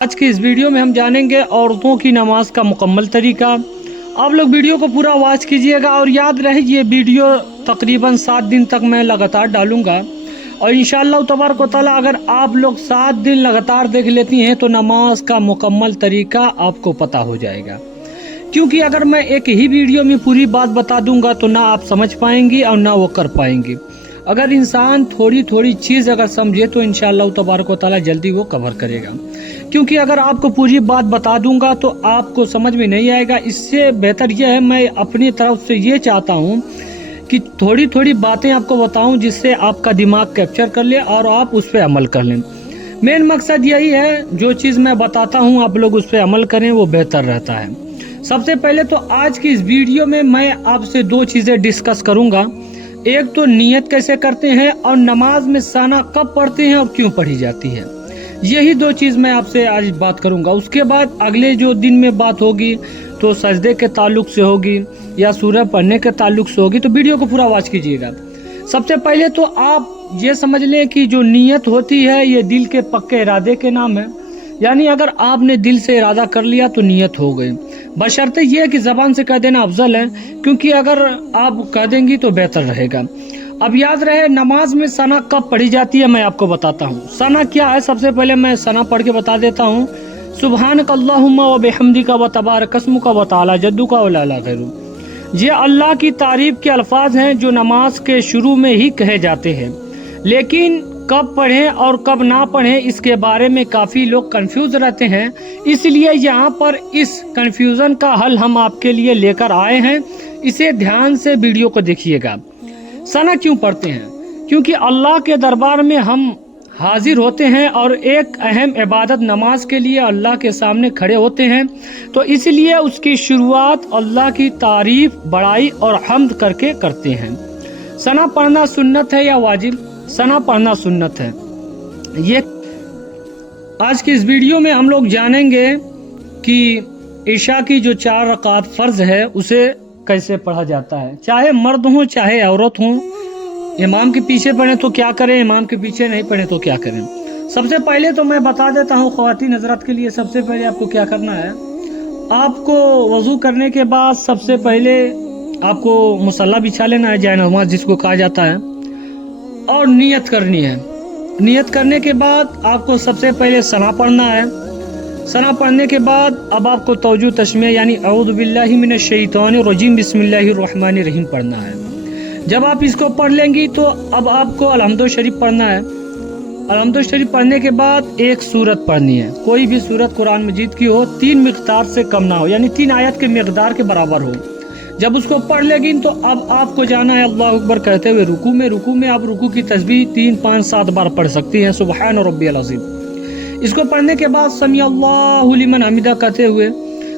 आज की इस वीडियो में हम जानेंगे औरतों की नमाज का मुकम्मल तरीका। आप लोग वीडियो को पूरा वॉच कीजिएगा और याद रहे ये वीडियो तकरीबन 7 दिन तक मैं लगातार डालूंगा और इंशाअल्लाह तबारक व तआला अगर आप लोग 7 दिन लगातार देख लेती हैं तो नमाज का मुकम्मल तरीका आपको पता हो जाएगा। क्योंकि अगर मैं एक ही वीडियो में पूरी बात बता दूंगा तो ना आप समझ पाएंगी और ना वो कर पाएंगी। अगर इंसान थोड़ी थोड़ी चीज़ अगर समझे तो इंशाअल्लाह तबारक व तआला जल्दी वो कवर करेगा। क्योंकि अगर आपको पूरी बात बता दूंगा तो आपको समझ में नहीं आएगा। इससे बेहतर यह है मैं अपनी तरफ से ये चाहता हूँ कि थोड़ी थोड़ी बातें आपको बताऊं जिससे आपका दिमाग कैप्चर कर ले और आप उस पर अमल कर लें। मेन मकसद यही है, जो चीज़ मैं बताता हूँ आप लोग उस पर अमल करें, वो बेहतर रहता है। सबसे पहले तो आज की इस वीडियो में मैं आपसे 2 चीज़ें डिस्कस करूँगा। एक तो नियत कैसे करते हैं और नमाज में साना कब पढ़ते हैं और क्यों पढ़ी जाती है। यही 2 चीज़ मैं आपसे आज बात करूंगा। उसके बाद अगले जो दिन में बात होगी तो सजदे के ताल्लुक से होगी या सूरह पढ़ने के ताल्लुक से होगी, तो वीडियो को पूरा वॉच कीजिएगा। सबसे पहले तो आप ये समझ लें कि जो नियत होती है ये दिल के पक्के इरादे के नाम है। यानी अगर आपने दिल से इरादा कर लिया तो नियत हो गई। बशर्ते ये कि ज़बान से कह देना अफजल है, क्योंकि अगर आप कह देंगी तो बेहतर रहेगा। अब याद रहे नमाज में सना कब पढ़ी जाती है मैं आपको बताता हूँ। सना क्या है, सबसे पहले मैं सना पढ़ के बता देता हूँ। सुबहानक अल्लाहुम्मा व बिहम्दिका व तबारक अस्मुका व तआला जद्दुका व ला इलाहा गैरुक। ये अल्लाह की तारीफ के अल्फाज हैं जो नमाज के शुरू में ही कहे जाते हैं, लेकिन कब पढ़ें और कब ना पढ़ें इसके बारे में काफ़ी लोग कंफ्यूज रहते हैं। इसलिए यहाँ पर इस कंफ्यूजन का हल हम आपके लिए लेकर आए हैं। इसे ध्यान से वीडियो को देखिएगा। सना क्यों पढ़ते हैं? क्योंकि अल्लाह के दरबार में हम हाजिर होते हैं और एक अहम इबादत नमाज के लिए अल्लाह के सामने खड़े होते हैं, तो इसलिए उसकी शुरुआत अल्लाह की तारीफ, बड़ाई और हम्द करके करते हैं। सना पढ़ना सुन्नत है या वाजिब? सना पढ़ना सुन्नत है। ये आज की इस वीडियो में हम लोग जानेंगे कि ईशा की जो 4 रकात फ़र्ज है उसे कैसे पढ़ा जाता है। चाहे मर्द हो चाहे औरत हो, इमाम के पीछे पढ़े तो क्या करें, इमाम के पीछे नहीं पढ़े तो क्या करें। सबसे पहले तो मैं बता देता हूँ ख्वातीन हजरात के लिए, सबसे पहले आपको क्या करना है। आपको वज़ू करने के बाद सबसे पहले आपको मुसल्ला बिछा लेना है, जाए नमाज जिसको कहा जाता है, और नियत करनी है। नियत करने के बाद आपको सबसे पहले सना पढ़ना है। सना पढ़ने के बाद अब आपको तवज्जो तस्मीह यानी औज़ु बिल्लाहि मिनश शैतानिर रजीम बिस्मिल्लाहिर रहमानिर रहीम पढ़ना है। जब आप इसको पढ़ लेंगी तो अब आपको अलहम्दु शरीफ पढ़ना है। अलहम्दु शरीफ पढ़ने के बाद एक सूरत पढ़नी है, कोई भी सूरत कुरान मजीद की हो, 3 मिक़दार से कम ना हो, यानी 3 आयत के मिक़दार के बराबर हो। जब उसको पढ़ लेगी तो अब आपको जाना है अल्लाह अकबर कहते हुए रुकू में। रुकू में आप रुकू की तस्बीह 3, 5, 7 बार पढ़ सकती हैं, सुबहान रब्बियल अज़ीम। इसको पढ़ने के बाद समी अल्लाहु लिमन हमिदा कहते हुए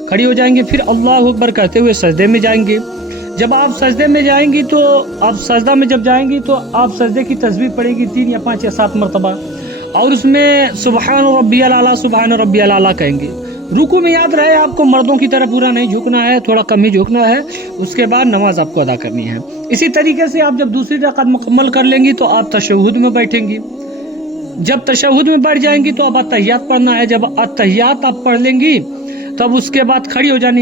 खड़ी हो जाएंगे, फिर अल्लाहु अकबर कहते हुए सजदे में जाएंगे। जब आप सजदे में जाएंगी तो आप सजदा में जब जाएंगी तो आप सजदे की तस्बीह पढ़ेंगी 3 या 5 या 7 मरतबा, और उसमें सुबहान रब्बियल आला सुबहान रब्बियल आला कहेंगे। रुकू में याद रहे आपको मर्दों की तरह पूरा नहीं झुकना है, थोड़ा कम ही झुकना है। उसके बाद नमाज आपको अदा करनी है। इसी तरीके से आप जब दूसरी रकात मुकम्मल कर लेंगी तो आप तशहुद में बैठेंगी। जब तशहुद में बैठ जाएंगी तो अब अत्तहियात पढ़ना है। जब अत्तहियात आप पढ़ लेंगी तब उसके बाद खड़ी हो जाना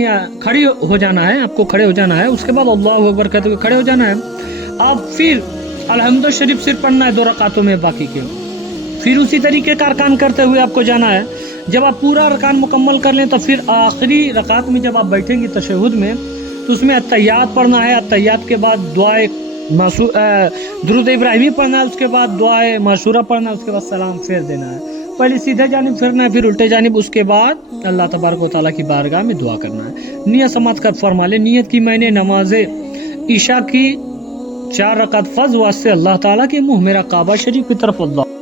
है, आपको खड़े हो जाना है। उसके बाद अल्लाहु अकबर कहते हुए खड़े हो जाना है। आप फिर अलहम्दु शरीफ सिर्फ पढ़ना है 2 रकातों में, बाकी के फिर उसी तरीके का अरकान करते हुए आपको जाना है। जब आप पूरा अरकान मुकम्मल कर लें तो फिर आखिरी रकात में जब आप बैठेंगे तशहुद में तो उसमें अत्तहियात पढ़ना है। अत्तहियात के बाद दुआए दुरूद इब्राहिमी पढ़ना है, उसके बाद दुआए माशूरा पढ़ना है, उसके बाद सलाम फेर देना है। पहले सीधे जानिब फिरना है, फिर उल्टे जानिब, उसके बाद अल्लाह तबारक व तआला की बारगाह में दुआ करना है। नियत समाज कर फरमा ले, नियत की मैंने नमाज ईशा की 4 रकात फ़र्ज वास्ते अल्लाह ताला के मुँह मेरा काबा शरीफ की तरफ अल्लाह